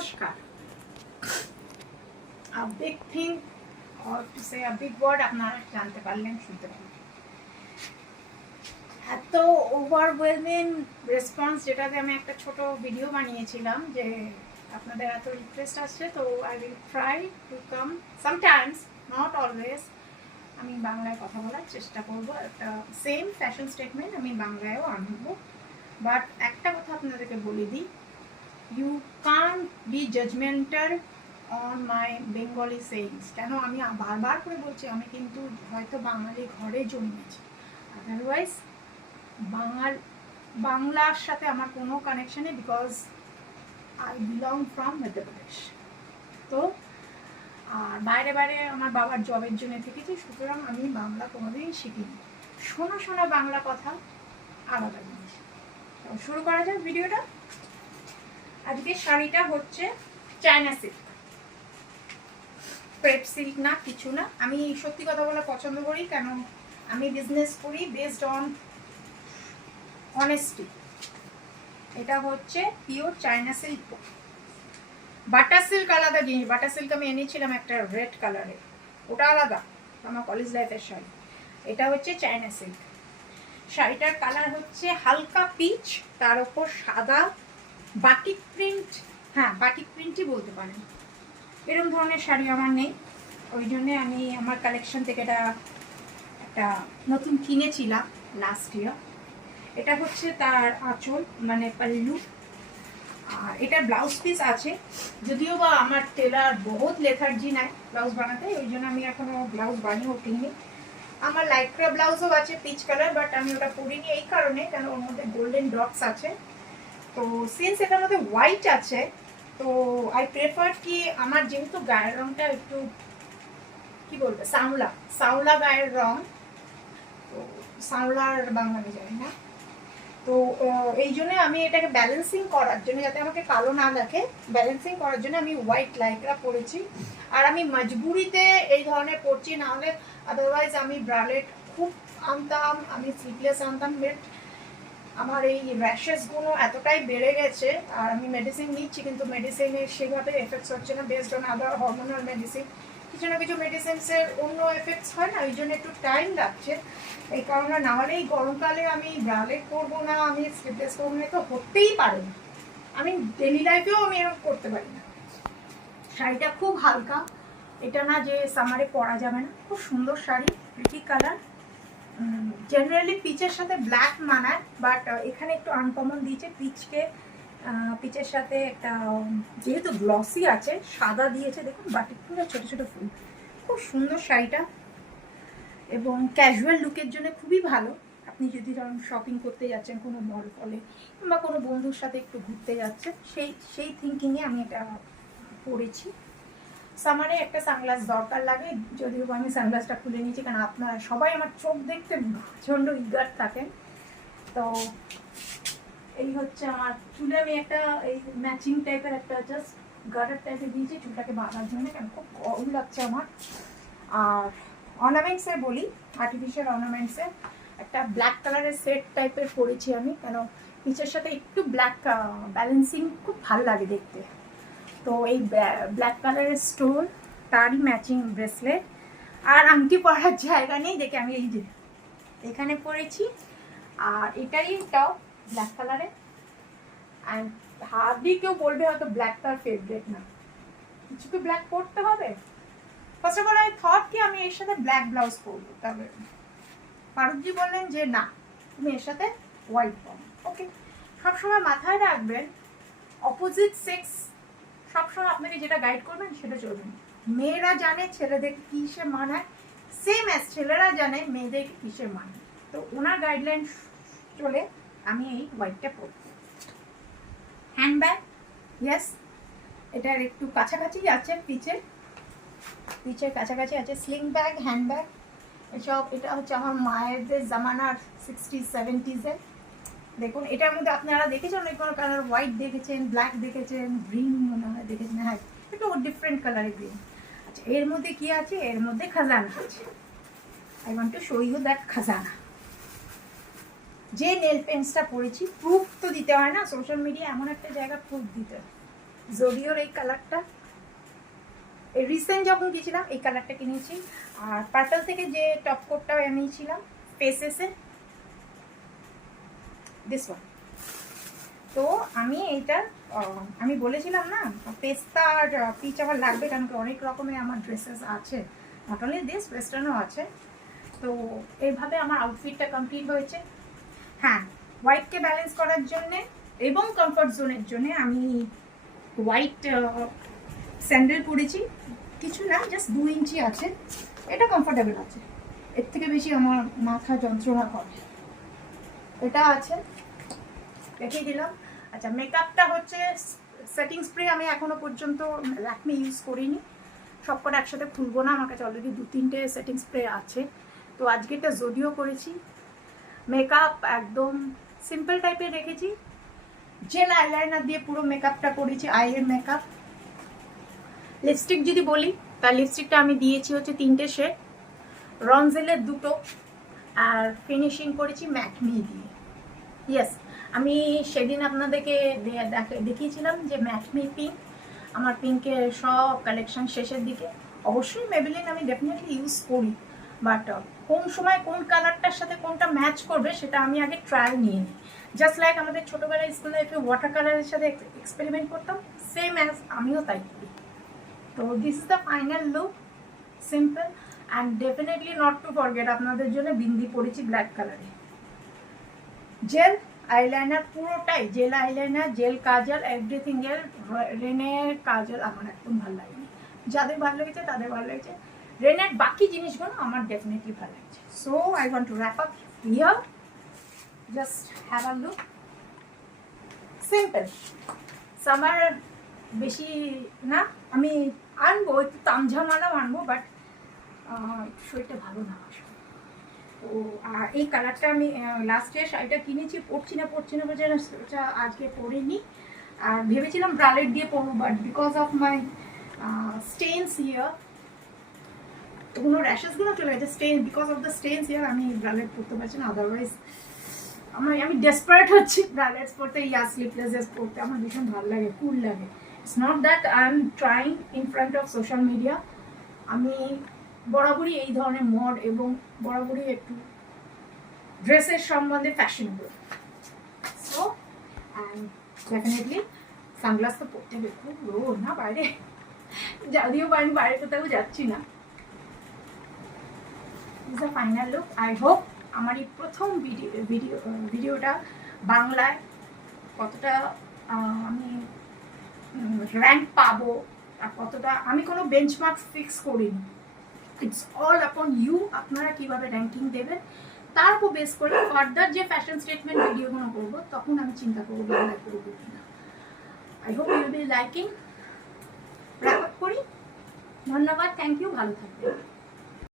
নমস্কার। A big thing or to say a big word আপনারা জানতে পারলেন, শুনতে পারলেন। এত ওভারওয়েলমিং রেসপন্স, যেটাতে আমি একটা ছোট ভিডিও বানিয়েছিলাম যে আপনাদের এত রিকোয়েস্ট আসছে, তো I will try to come sometimes, not always. আমি বাংলায় কথা বলার চেষ্টা করবো। একটা সেম ফ্যাশন স্টেটমেন্ট আমি বাংলায়ও আনবো। বাট একটা কথা আপনাদেরকে বলে দিই, you can't be judgmental on my Bengali sayings. কেন আমি বারবার করে বলছি, আমি কিন্তু হয়তো বাঙালি ঘরে জন্মেছি, আদারওয়াইজ বাংলার সাথে আমার কোনো কানেকশন নেই, because I belong from Madhya Pradesh. তো আর বাইরে বাইরে আমার বাবার জবের জন্য থেকেছি, সুতরাং আমি বাংলা কোনোদিনই শিখিনি। শোনা শোনা বাংলা কথা আলাদা জিনিস। শুরু করা যাক ভিডিওটা। আজকে শাড়িটা হচ্ছে চায়না সিল্ক, ক্রেপ সিল্ক না, কিছু না। আমি সত্যি কথা বলে পছন্দ করি, কেন আমি বিজনেস করি বেসড অন অনেস্টি। এটা হচ্ছে pure China silk. Butter silk আলাদা জিনিস। বাটার সিল্ক আমি এনেছিলাম একটা রেড কালারের, ওটা আলাদা, আমার কলেজ লাইফের শাড়ি। এটা হচ্ছে চায়না সিল্ক। শাড়িটার কালার হচ্ছে হালকা পিচ, তার উপর সাদা বাটিক প্রিন্ট। হ্যাঁ, বাটিক প্রিন্টই বলতে পারেন। এরকম ধরনের শাড়ি আমার নেই, ওই জন্যে আমি আমার কালেকশন থেকে এটা একটা নতুন কিনেছিলাম লাস্ট ইয়ার। এটা হচ্ছে তার আঁচল, মানে পাল্লু। আর এটা ব্লাউজ পিস আছে, যদিও বা আমার টেলার বহুত লেথার্জি নাই ব্লাউজ বানাতে, ওই জন্য আমি এখনো ব্লাউজ বানিয়ে উঠিনি। আমার লাইক্রা ব্লাউজও আছে পিচ কালার, বাট আমি ওটা পরিনি এই কারণে, কেন ওর মধ্যে গোল্ডেন ডটস আছে। তো সিন্স এটার মধ্যে হোয়াইট আছে, তো আই প্রেফার কি আমার যেহেতু গায়ের রঙটা একটু কি বলবো সাউলা গায়ের রং, তো সাউলার বাংলাতে জানি না, তো এই জন্য আমি এটাকে ব্যালেন্সিং করার জন্য, যাতে আমাকে কালো না দেখে, ব্যালেন্সিং করার জন্য আমি হোয়াইট লাইকরা পরেছি। আর আমি মজবুরিতে এই ধরনের পরছি, না হলে আদারওয়াইজ আমি ব্রালেট খুব আনতাম, আমি স্লিভলেস আনতাম। আমার এই র্যাশেসগুলো এতটাই বেড়ে গেছে, আর আমি মেডিসিন নিচ্ছি, কিন্তু মেডিসিনের সেভাবে এফেক্টস হচ্ছে না, based on other hormonal medicine. কিছু না কিছু মেডিসিনসের অন্য এফেক্টস হয় না, ওই জন্য একটু টাইম লাগছে। এই কারণে না হলে এই গরমকালে আমি ব্রালেট করবো না, আমি স্লিভলেস করবো না, তো হতেই পারে না। আমি ডেলি লাইফেও আমি এরকম করতে পারি না। শাড়িটা খুব হালকা, এটা না যে সামারে পরা যাবে না, খুব সুন্দর শাড়ি, প্রিটি কালার। জেনারেলি পিচের সাথে ব্ল্যাক মানায়, বাট এখানে একটু আনকমন দিয়েছে পিচের সাথে একটা, যেহেতু গ্লসি আছে, সাদা দিয়েছে। দেখুন বাটিক পুরো ছোটো ছোটো ফুল, খুব সুন্দর শাড়িটা, এবং ক্যাজুয়াল লুকের জন্য খুবই ভালো। আপনি যদি ধরুন শপিং করতে যাচ্ছেন কোনো মল ফলে, কিংবা কোনো বন্ধুর সাথে একটু ঘুরতে যাচ্ছেন, সেই থিঙ্কিংয়ে আমি এটা পরেছি। সামারে একটা সানগ্লাস দরকার লাগে, যদিও আমি সানগ্লাসটা খুলে নিয়েছি, কারণ আপনারা সবাই আমার চোখ দেখতে প্রচণ্ড ইগার থাকেন। তো এই হচ্ছে আমার চুলে, আমি একটা এই ম্যাচিং টাইপের একটা জাস্ট গার্ডার টাইপের দিয়েছি চুলটাকে বাঁধার জন্য, কারণ খুব গরম লাগছে আমার। আর অর্নামেন্টসের বলি, আর্টিফিশিয়াল অর্নামেন্টসের একটা ব্ল্যাক কালারের সেট টাইপের পরেছি আমি, কেন পিচের সাথে একটু ব্ল্যাক ব্যালেন্সিং খুব ভালো লাগে দেখতে। তো এই ব্ল্যাক কালারের স্টোন, তারই ম্যাচিং ব্রেসলেট। আর আংটি পরার জায়গা নেই দেখে আমি এই যে এখানে পরেছি। আর এটাই টপ ব্ল্যাক কালারের। অ্যান্ড হার্ডলি কেউ বলবে হয়তো ব্ল্যাক তার ফেভারিট না, কিছু তো ব্ল্যাক পরতে হবে। First of all I thought কি আমি এর সাথে ব্ল্যাক ব্লাউজ পরবো, তবে পারুজি বললেন যে না, তুমি এর সাথে হোয়াইট পরো। ওকে, সবসময় মাথায় রাখবেন অপোজিট সেক্স সবসময় আপনাকে যেটা গাইড করবেন সেটা চলবেন। মেয়েরা জানে ছেলেদের কিসে মানায়, সেম অ্যাজ ছেলেরা জানে মেয়েদের কিসে মানায়। তো ওনার গাইডলাইন চলে আমি এই হোয়াইটটা পরব। হ্যান্ডব্যাগ, ইয়েস, এটার একটু কাছাকাছি আছে, পিচের কাছাকাছি আছে। স্লিং ব্যাগ, হ্যান্ডব্যাগ এসব, এটা হচ্ছে আমার মায়েদের জামানার 60s 70s-এর। দেখুন এটার মধ্যে আপনারা দেখেছেন অনেক কোনো কালার, হোয়াইট দেখেছেন, ব্ল্যাক দেখেছেন, গ্রিন মনে হয় দেখেছেন। হ্যাঁ, একটু ডিফারেন্ট কালারের গ্রিন। আচ্ছা, এর মধ্যে কি আছে? এর মধ্যে খাজানা আছে। I want to show you that খাজানা। যে নেল পেন্টসটা পরেছি, প্রুফ তো দিতে হয় না, সোশ্যাল মিডিয়া এমন একটা জায়গা, প্রুফ দিতে হয়। জোডিওর এই কালারটা, এই রিসেন্ট যখন গেছিলাম এই কালারটা কিনেছি। আর পার্পল থেকে যে টপ কোটটা এনেছিলাম পেসেসের, দিস ওয়ান। তো আমি এইটা আমি বলেছিলাম না পেস্তা আর পিচ আমার লাগবে, কারণ কি অনেক রকমের আমার ড্রেসেস আছে, নট অনলি দিস, ওয়েস্টার্নও আছে। তো এইভাবে আমার আউটফিটটা কমপ্লিট হয়েছে। হ্যাঁ, হোয়াইটকে ব্যালেন্স করার জন্যে এবং কমফর্ট জোনের জন্যে আমি হোয়াইট স্যান্ডেল পরেছি, কিছু না, জাস্ট 2 ইঞ্চি আছে, এটা কমফোর্টেবল আছে, এর থেকে বেশি আমার মাথা যন্ত্রণা করে। এটা আছে, রেখে দিলাম। আচ্ছা, মেকআপটা হচ্ছে সেটিং স্প্রে আমি এখনো পর্যন্ত ল্যাকমি ইউজ করিনি, সবকটা একসাথে খুলবো না, আমার কাছে অলরেডি 2-3টে সেটিং স্প্রে আছে। তো আজকে এটা জোডিও করেছি। মেকআপ একদম সিম্পল টাইপের রেখেছি, জেল আইলাইনার দিয়ে পুরো মেকআপটা করেছি, আইয়ের মেকআপ। লিপস্টিক যদি বলি, তার লিপস্টিকটা আমি দিয়েছি হচ্ছে 3টে শেড, রনজেলের 2টো, আর ফিনিশিং করেছি ম্যাকমি দিয়ে। ইয়েস, আমি সেদিন আপনাদেরকে দেখিয়েছিলাম যে ম্যাকমি পিঙ্ক, আমার পিঙ্কের সব কালেকশন শেষের দিকে। অবশ্যই মেবেলিন আমি ডেফিনেটলি ইউজ করি, বাট কোন সময় কোন কালারটার সাথে কোনটা ম্যাচ করবে সেটা আমি আগে ট্রায়াল নিয়ে নিই। জাস্ট লাইক আমাদের ছোটোবেলায় স্কুলে একটু ওয়াটার কালারের সাথে এক্সপেরিমেন্ট করতাম, সেম অ্যাজ আমিও তাই করি। তো this is the final look, simple and definitely not to forget আপনাদের জন্য বিন্দি পরেছি ব্ল্যাক কালারে। জেল আইলাইনার পুরোটাই জেল আইলাইনার, জেল কাজল, এভরিথিং জেল। রেনের কাজল আমার একদম ভালো লাগেনি, যাদের ভালো লেগেছে তাদের ভালো লেগেছে, রেনের বাকি জিনিসগুলো আমার ডেফিনেটলি ভালো লাগছে। So I want to wrap up here, just have a look, simple. Summer বেশি না, আমি আনবো একটু তামঝামালাও আনবো, বাট শরীরটা ভালো না। তো আর এই কালারটা আমি লাস্ট ইয়ার শাড়িটা কিনেছি, পরছি না বলছে ওটা আজকে পরিনি, আর ভেবেছিলাম ব্রালেট দিয়ে পরবো, বাট বিকজ অফ মাই স্টেন্স ইয়ার, তো কোনো র্যাশেসগুলো চলে গেছে, স্টেন, বিকজ অফ দ্য স্টেন্স ইয়ার আমি ব্রালেট পরতে পারছি না। আদারওয়াইজ আমি ডেসপারেট হচ্ছি ব্রালেটস পরতে, ইয়ার স্লিপলেস পরতে আমার ভীষণ ভালো লাগে, কুল লাগে। It's not that I am trying in front of social media, আমি বরাবরই এই ধরনের মড এবং বরাবরই একটু ড্রেসের সম্বন্ধে fashionable. So and definitely sunglass তো পরতে হবে, খুব রোদ না বাইরে, যদিও বাইরে কোথাও যাচ্ছি না। Is the final look. I hope আমার এই প্রথম ভিডিওটা বাংলায় কতটা আমি র্যাঙ্ক পাবো আর কতটা, আমি কোনো বেঞ্চমার্ক ফিক্স করিনি, ইটস অল আপন ইউ, আপনারা কীভাবে র্যাঙ্কিং দেবেন তার উপর বেস করে ফার্দার যে ফ্যাশন স্টেটমেন্ট ভিডিওগুলো করবো তখন আমি চিন্তা করবো বাংলায় করবো কিনা। I hope you will be liking. Wrap up করি, ধন্যবাদ, থ্যাংক ইউ, ভালো থাকবেন।